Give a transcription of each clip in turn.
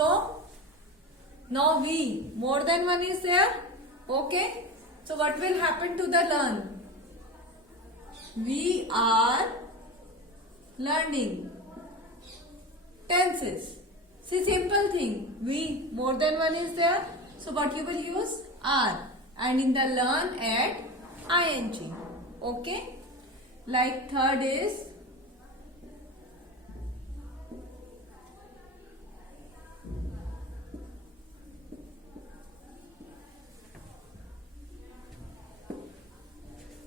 So now we, more than one is there. Okay. So what will happen to the learn? We are learning tenses. See, simple thing. We, more than one is there. So what you will use? Are. And in the learn add ing. Okay. Like third is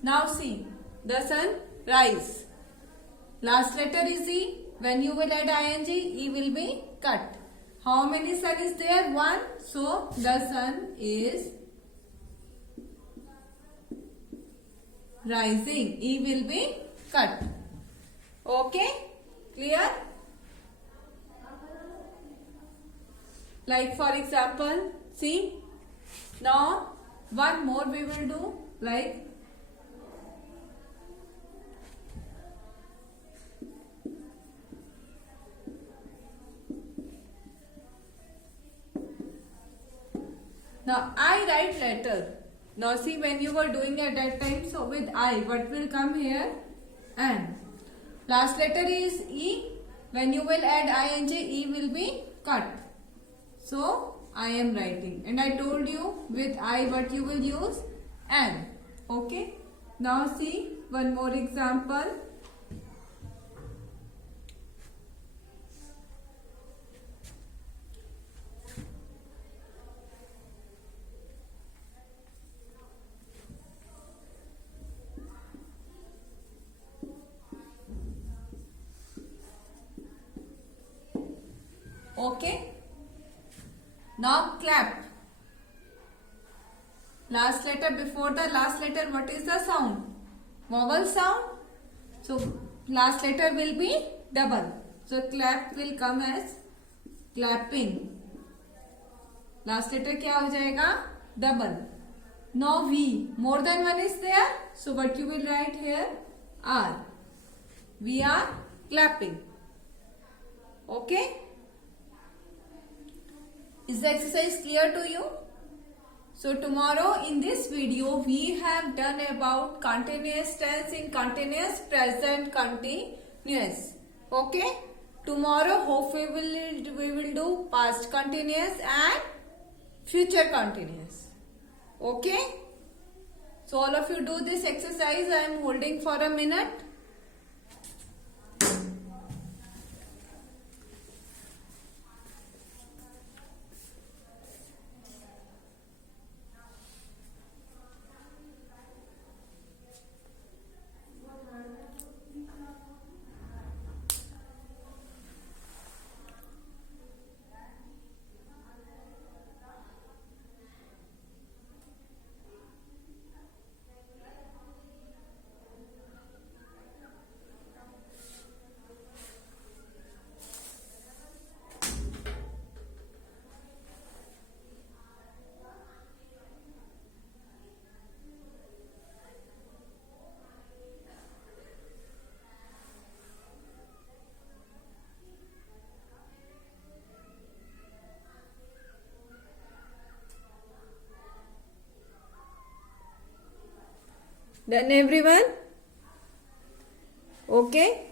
now see, the sun rise. Last letter is E. When you will add ing, E will be cut. How many sun is there? One. So the sun is rising. E will be cut. Okay? Clear? Like for example, see. Now one more we will do. Like now I write letter. Now see, when you were doing at that time, so with I, what will come here? And. Last letter is E. When you will add ing, E will be cut. So I am writing. And I told you with I what you will use? And. Okay. Now see one more example. Okay. Now clap. Last letter, before the last letter, what is the sound? Vowel sound. So last letter will be double. So clap will come as clapping. Last letter क्या हो जाएगा? Double. Now we, more than one is there. So what you will write here? Are. We are clapping. Okay. Is the exercise clear to you? So tomorrow in this video we have done about continuous tense in continuous present continuous. Okay. Tomorrow hope we will do past continuous and future continuous. Okay. So all of you do this exercise. I am holding for a minute. Done everyone? Okay.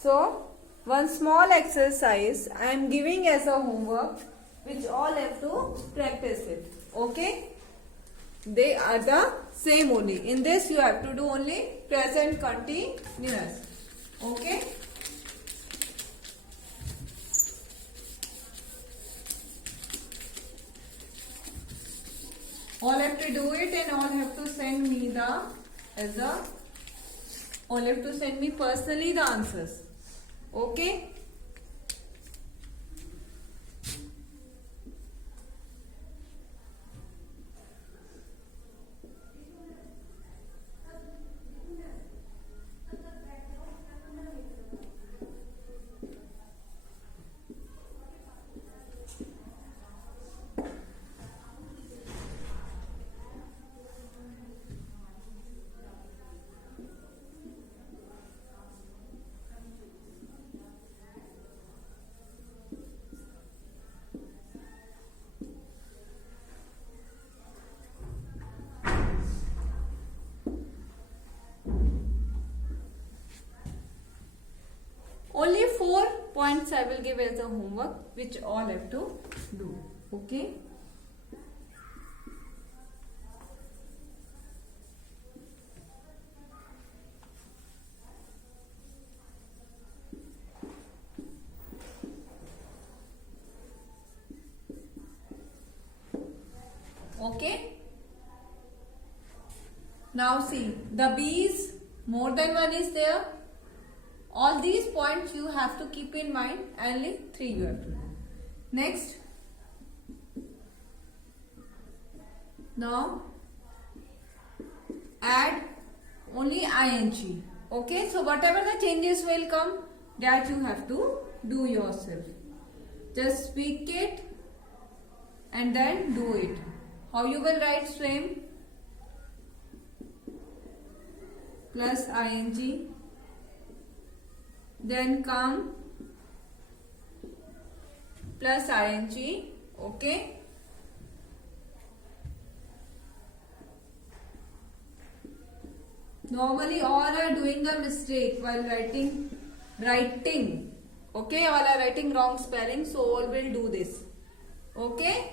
So one small exercise I am giving as a homework which all have to practice it. Okay. They are the same only. In this you have to do only present continuous. Okay. All have to do it and all have to send me all have to send me personally the answers. Okay. points I will give as a homework, which all have to do. Okay. Okay. Now see, the bees, more than one is there. All these points you have to keep in mind. Only 3 you have to do. Next. Now add only ing. Okay, so whatever the changes will come, that you have to do yourself. Just speak it and then do it. How you will write swim plus ing, then come plus ing. Okay. Normally all are doing a mistake while writing. Okay, all are writing wrong spelling, so all will do this. Okay.